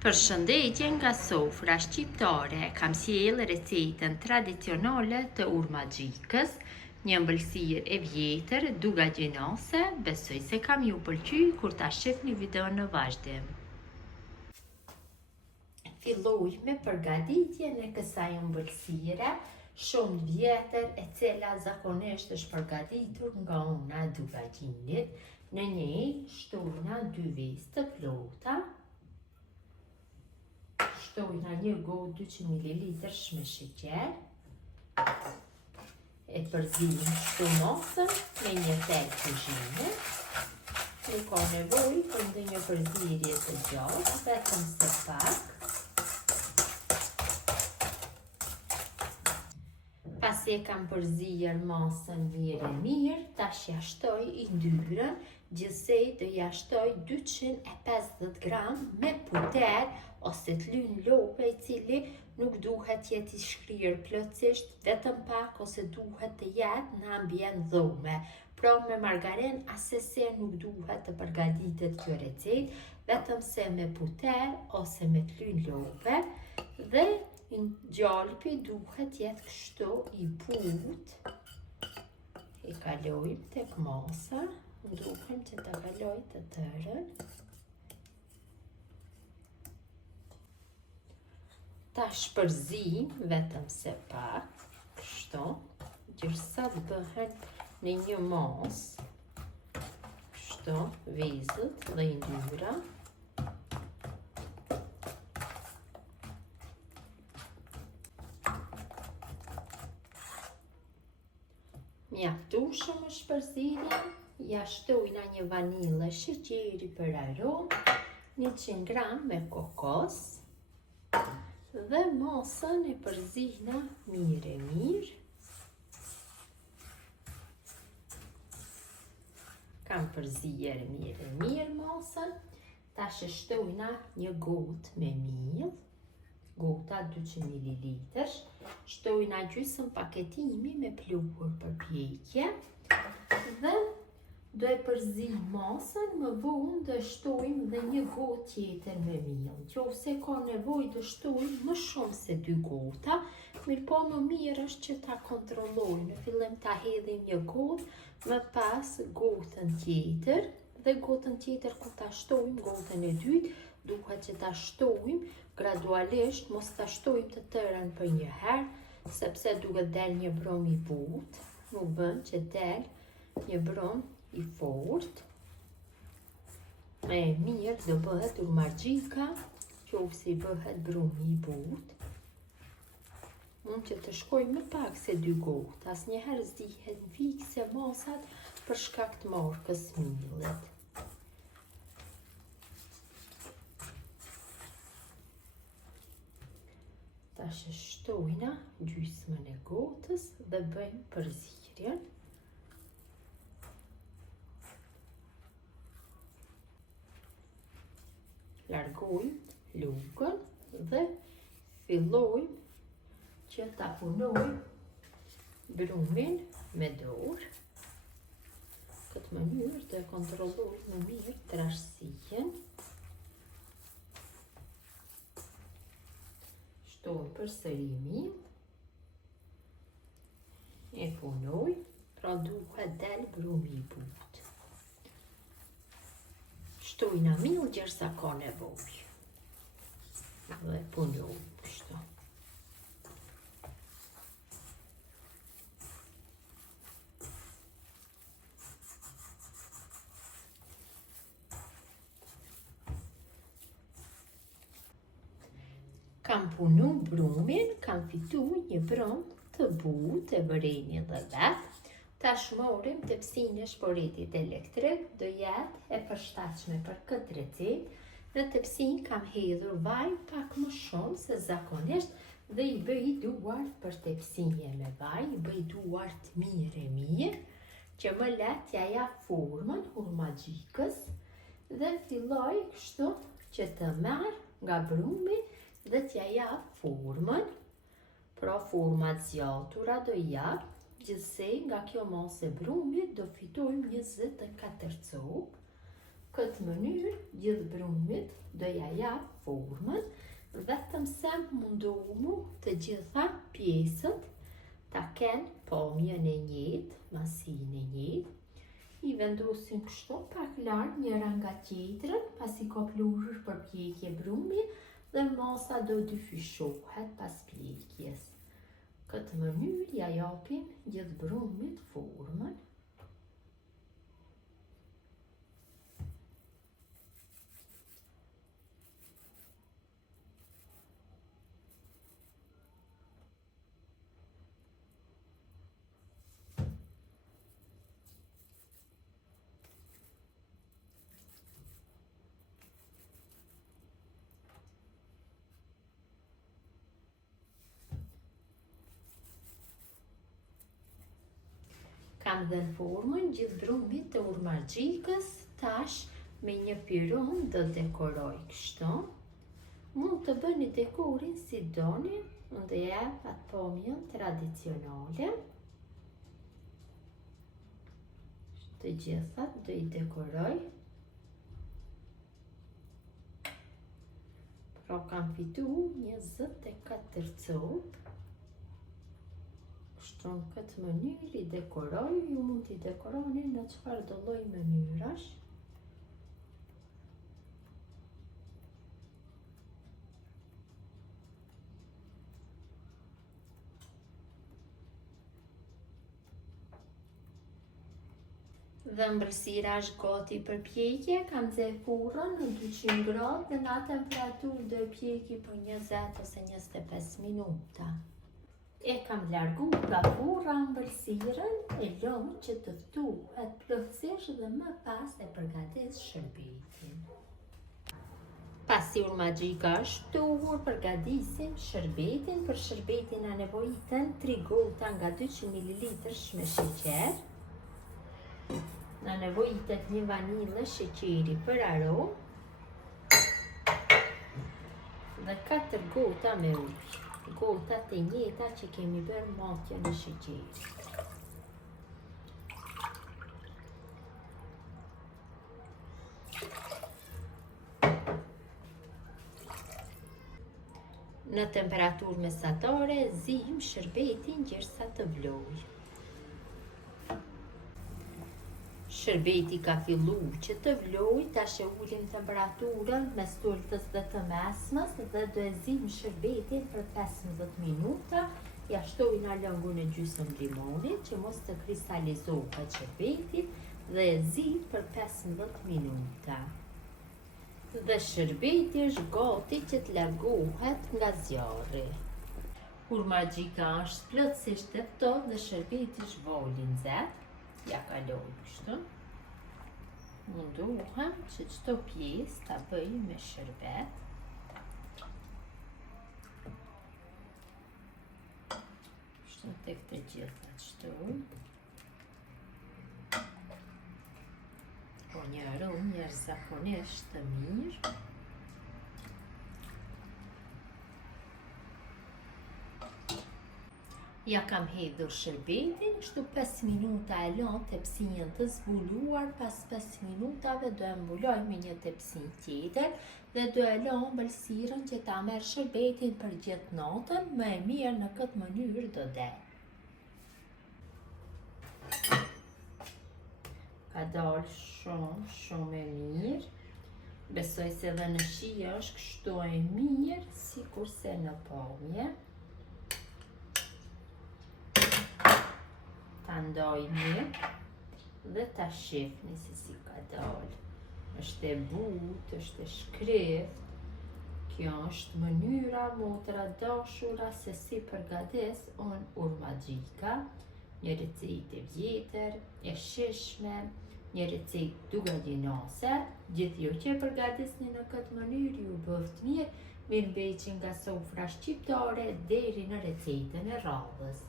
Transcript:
Përshëndetje nga sofra shqiptare, kam sjellë recetën tradicionale të urmagjikës, një ëmbëlsirë e vjetër, dugagjinose, besoj se kam ju pëlqy kur ta shihni videon në vazhdim. Filloj me përgatitjen e kësaj ëmbëlsire, shumë vjetër, e cila zakonisht është përgatitur nga una e dugagjinit. Në një shtojna 2 vezë të plota. Shtojna një gotë 200 ml me sheqer. E përzim shtunosën me një tel kuzhine. Nuk ka nevojë për ndonjë përzierje të gjatë, vetëm se pak. Pasi e kam përzier masën mirë, tash ja shtoj yndyrën, gjithsej do ja shtoj 250 gram me puter ose të lynë lope, i cili nuk duhet jetë i shkrirë plotësisht, vetëm pak, ose duhet të jetë në ambient dhome. Pra me margarin asese nuk duhet të përgatitet kjo recetë, vetëm se me puter ose me të lynë lope, dhe gjalpi duhet jetë kështu i butë. I kalojmë tek masa, nduhem që ta kaloj të tërën. Ta shpërzim vetëm se pak, kështu, gjërsa të bëhen në një masë, kështu, vezët dhe yndyra. Mjaftueshëm është shpërzimja, ja shtojna një vanilë sheqeri për aromë, 100 gram me kokos, dhe masën e përzina mirë. Kam përzier mirë masën, tash e shtojna një gotë me miell, gota 200 ml, shtojna gjysmë paketimi me pluhur për pjekje, dhe do e përzim masën, më vonë do shtojmë dhe një gotë tjetër me miell. Nëse ka nevojë do shtojmë më shumë se 2 gota, mirëpo më mirë është që ta kontrollojmë. Në fillim ta hedhim një gotë, më pas gotën tjetër, dhe gotën tjetër kur ta shtojmë gotën e dytë, duhet që ta shtojmë gradualisht, mos ta shtojmë të tërën për një herë, sepse duhet del një brum i butë, nuk bën që del një brum i fortë. E mirë do bëhet urmagjika, qofse i bëhet brumi i butë. Mund që të shkoj më pak se 2 gotë, asnjëherë s'dihet fikse masat për shkak të markës miellit. Tash e shtojna gjysmën e gotës dhe bëjmë përzierjen. Largojmë lugën dhe fillojmë që ta punojmë brumin me dorë. Këtë mënyrë të kontrollojmë më mirë trashësinë. Shtoj përsërimi, e punoj, pra duhet del brumi i butë. Shtojna miell gjersa ka nevojë, dhe punoj kështu. Kam punu brumin, kam fitu një brum të butë e vërenit dhe vetë. Tash morim tepsinë e shporetit elektrik, do jetë e përshtatshme për këtë recetë. Në tepsinë kam hedhur vaj pak më shumë se zakonisht, dhe i bëj duart për tepsinë me vaj, i bëj duart mirë, që më letë ja jap formën urmagjikës, dhe filloj kështu që të merr nga brumi dhe t'ja jap formën. Pra format zgjatura do jap, gjithsej nga kjo masë e brumit do fitojmë 24 copë. këtë mënyrë gjithë brumit do ja jap formën, vetëm se mundohu të gjitha pjesët ta kenë pamjen e njëjtë, masinë e njëjtë. I vendosim kështu pak larg njëra nga tjetrën, pasi ka pluhur përpjekje brumi dhe masa do dyfishohet pas pjekjes. Këtë mënyrë ja japim gjithë brumit formën. Kam dhënë formën gjithë brumit të urmagjikës, tash me një piron do dekoroj kështu. Mund të bëni dekorin si doni, unë do jap atë pamjen tradicionale. Të gjithat do i dekoroj. Pra kam fitu 24 copë. Kështu në këtë mënyrë i dekoroj, ju mund t'i dekoroni në çfarë do lloj mënyrash. Dhe ëmbëlsira është gati për pjekje, kam nxjerr furrën në 200 gradë dhe në atë temperaturë do e pjeki për 20 ose 25 minuta. E kam larguar nga furra ëmbëlsirën, e lëm që të ftuhet plotësisht dhe më pas e përgatis shërbetin. Pasi urmagjika është ftuar, përgatisim shërbetin. Për shërbetin na nevojiten 3 gota nga 200 ml me sheqer. Na nevojitet një vanilë sheqeri për aromë dhe 4 gota me ujë. Gotat e njëjta që kemi bërë matjen e sheqerit. Në temperaturë mesatare zim shërbetin derisa të vlojë. Shërbeti ka filluar që të vlojë, tash e ulim temperaturën mes sultës dhe të mesmes dhe do e zim shërbetin për 15 minuta. Ja shtojna lëngun e gjysmë limonit që mos të kristalizohet shërbeti dhe e zim për 15 minuta. Dhe shërbeti është gati që të largohet nga zjarri. Urmagjika është plotësisht e ftohtë dhe shërbeti zhvoli nxehtë. Ja kaloj kështu. Mundohem që çdo pjesë ta bëj me shërbet. Kështu tek të gjitha çto. Po një aromë jashtëzakonisht të mirë. Ja kam hedhur shërbetin, kështu 5 minuta e lëm tepsinjën të zbuluar, pas 5 minutave do e mbuloj me një tepsinj tjetër dhe do e lëm ëmbëlsirën që ta merr shërbetin për gjithë natën, më e mirë në këtë mënyrë do del. Ka dalë shumë e mirë. Besoj se dhe në shije është kështu e mirë, sikurse në pamje. Ta ndoj një dhe ta shihni se si ka dalë. Është e butë, është e shkreft. Kjo është mënyra motra dashura se si përgatis unë urmagjika. Një recetë e vjetër, e shishme, një recetë dugadinose. Gjithë ju që përgatisni në këtë mënyrë ju bëft mirë, mirëmbëjtje nga sofra shqiptare deri në recetën e radhës.